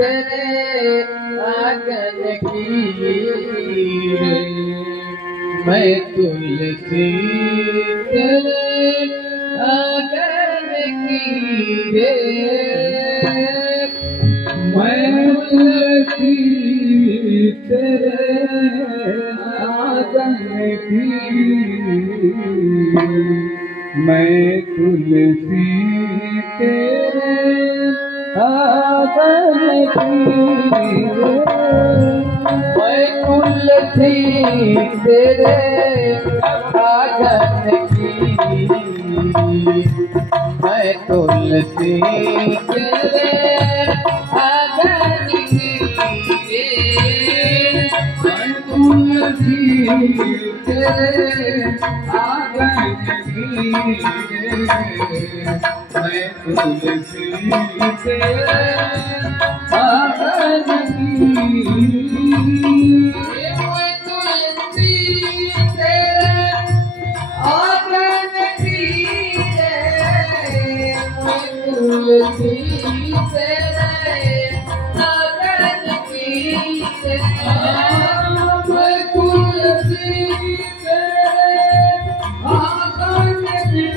तेरे आंगन की रे, मैं तुलसी तेरे आंगन की रे, मैं तुलसी तेरे आंगन की, मैं तुलसी तेरे आंगन की, मैं तुलसी तेरे आंगन की, मैं तुलसी तेरे आंगन की रे, मैं तुलसी तेरे आंगन की, मैं तुलसी तेरे आंगन की, मैं तुलसी तेरे आंगन की रे, मैं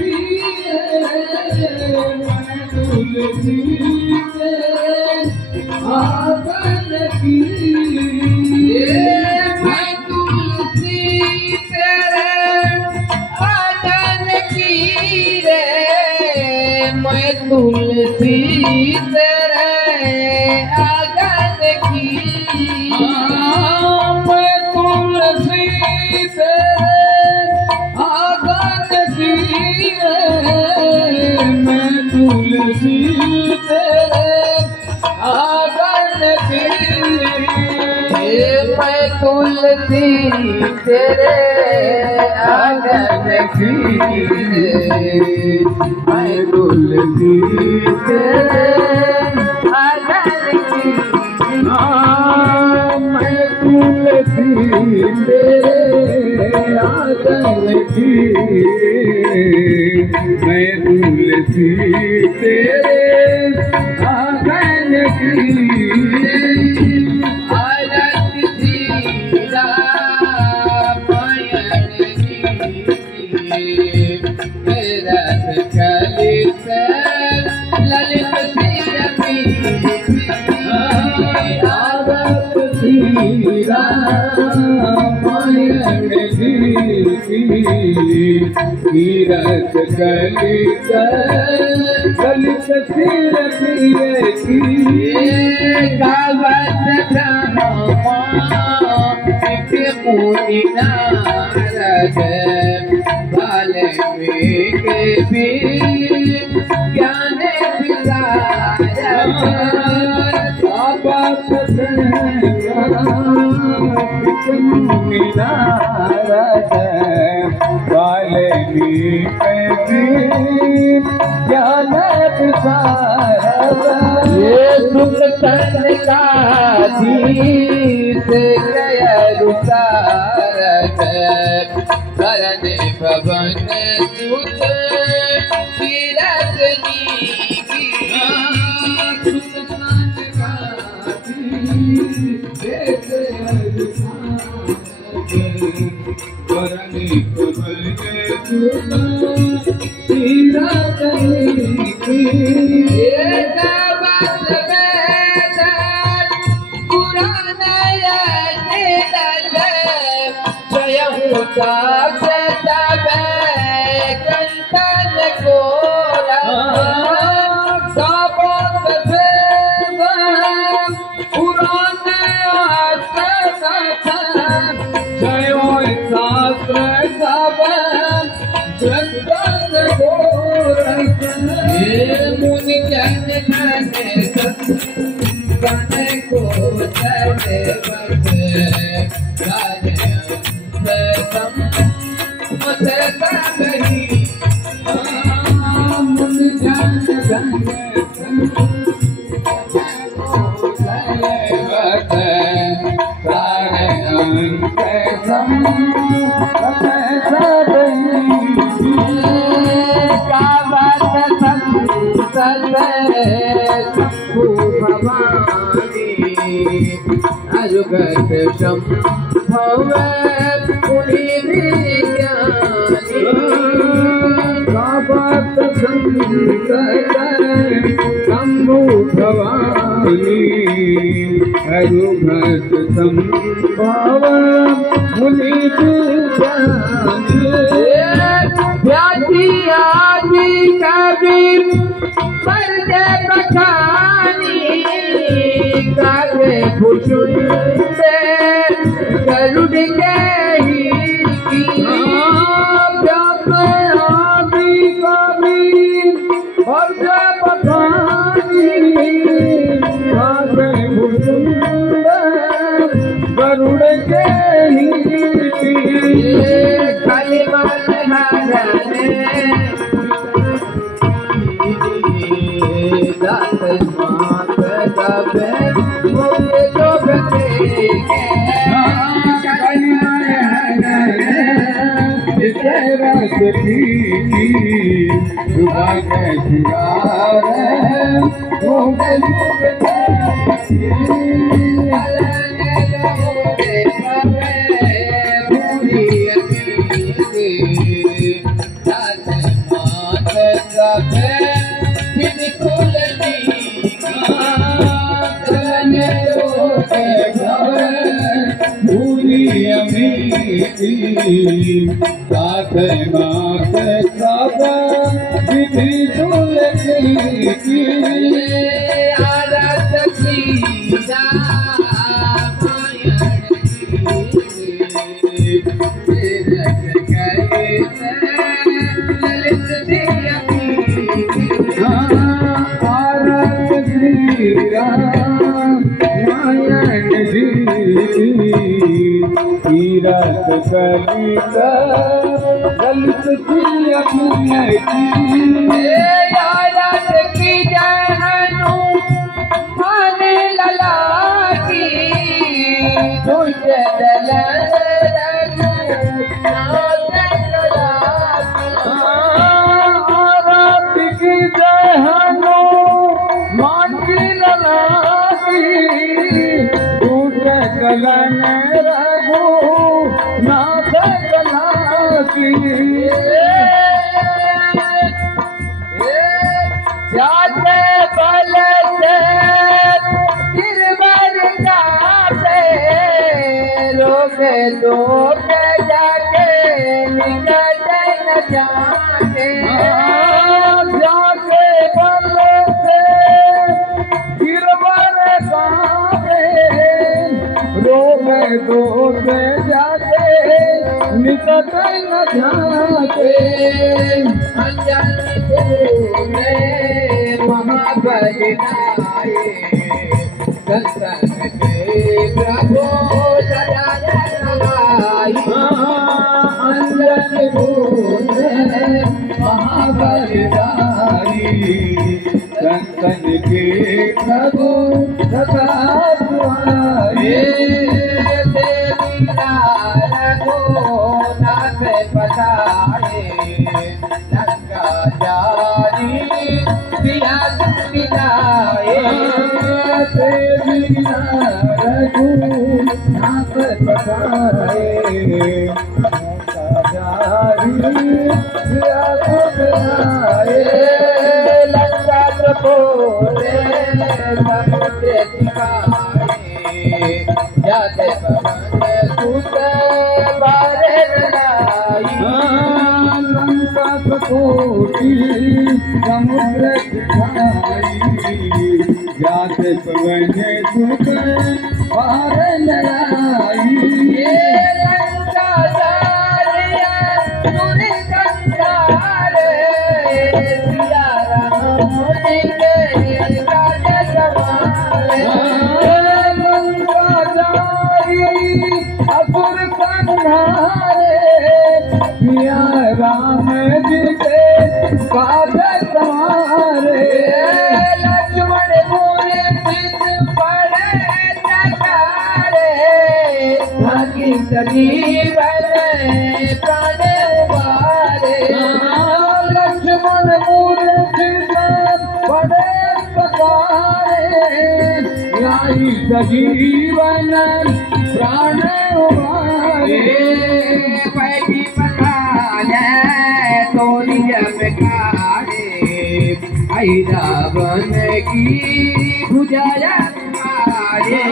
तुलसी तेरे आंगन की रे, मैं तुलसी तेरे आंगन की, मैं तुलसी तेरे आंगन की, मैं तुलसी तेरे आंगन की रे, मैं तुलसी तेरे आंगन की, मैं तुलसी तेरे आंगन की, मैं तुलसी तेरे आंगन की, मैं तुलसी तेरे आंगन की रे, मैं तुलसी तेरे आंगन की, मैं तुलसी तेरे आंगन की, मैं तुलसी तेरे आंगन की, आरती सीरा मायन की, रस कलित ललित सिरमी, आरत सीरा मायन की, रस कलित ललित सिर की, गावत ब्रह्मा मुनि नारद, वाल्मीकि भी ज्ञान विशारद, गावत मुनि नारद, वाल्मीकि भी ज्ञान विशारद, ये सुख संकाधीश गयरुतारक, करण भवन सुत किरतनी की, कंटन गोरा मुनि जन धन बन को चले बस मुनि जन धन भवानी अरुगत संभव पुनि बाबत संकट शंभु भवानी अरुगत संभव मुनि व्याधि आदि कबीर पर्दे बखानी कागे भुषुंदे गरुड़ के ही गरुड़ के खाली मन हरने दात मात दबे मुझे तो बचे रस की सुबह के सिंगार साथ मात सब विधि तुलसी आरत सीधा तीरथ कलिता दलित की जहनु मन लला की तुझे आरत की जहनु माटी ललाकी तुझे कलन रघु नाथ कलाकी जाते बल से गिरवर जाते लोग लोग जाके निकट न जाते जाके बल से गिरवर जाते रोग दोष जाते निकट न जाते अंजन में महाबलिनाए संतन के प्रभु सदा जगाई अंजन महाबलिदारी संतन के प्रभु सदा दुआरे देवी नारगो नाथ पधारे लंका जारी दिया दिलाए देवी रघु नाथ पधारे लंका सपोरे समुद्र दिखाए जाते पवन सुत बारे लाई लंका सपोरी समुद्र दिखाई जाते पवन सुत पार लड़ाई लंका जारिया तुरी कंधारे सिया राम जी के काज सवारे लंका जारी असुर कंधारे सिया राम जी के काज सवारे लक्ष्मण मोरे सिद्ध पड़े चकारे भागी सजीवन प्राण उबारे लक्ष्मण मूर्ति बड़े पकारे गाई सजीवन प्राण उबारे पैठी पठान तोरी जबकारे आई रावण की भुजाया मारे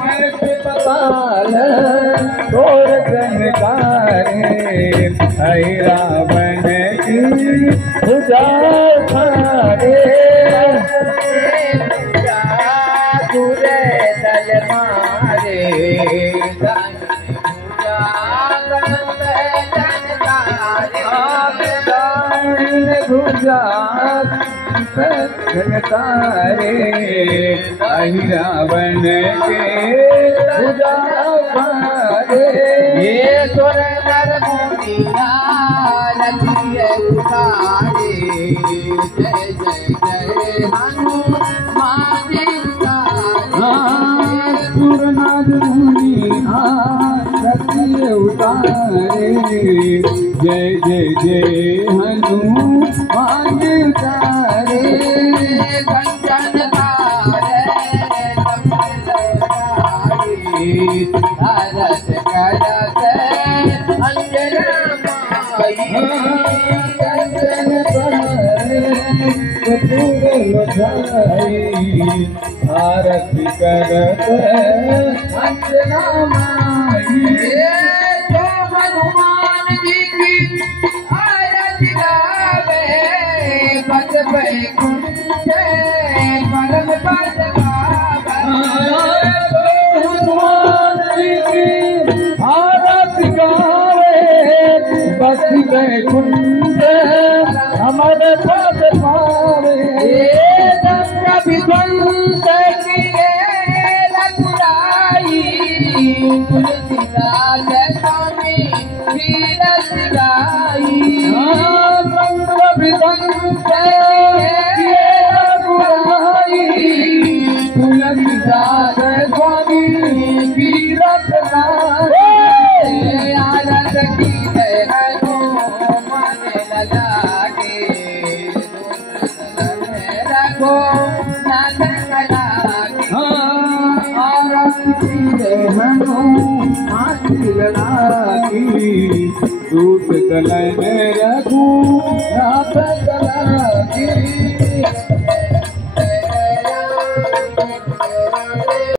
पैठ पताल तोर जनकारे आई रावण की भुजा खारे पूरे दल मारे भुजा जनकारे आई रावण के भुजा खारे ये सुर नर मुनिया लखिए उतारे जय जय जय हनुमान जी सुरनाद मुनि आरती उतारे जय जय जय हनुमान उतारे कंचन तारे भारत करत अंजना माई कंचन तारे कपूर लुटाई आरती करत अंजना माई जो हनुमान जी की आरती गावे बस बैकुंठ परम पद गावे हनुमान जी की आरती गावे बस बैकुंठ हमारे पद पावे विध्वंस किए रघुराई तुलसीदास स्वामी तीरथ गाई विध्वंस किए रघुराई तुलसीदास स्वामी तीरथ गाई आनंद की जय हनुमान लगा के रघो नाथ लगा के आरती हनुमान लगी दूत कलन रघु नाथ लगी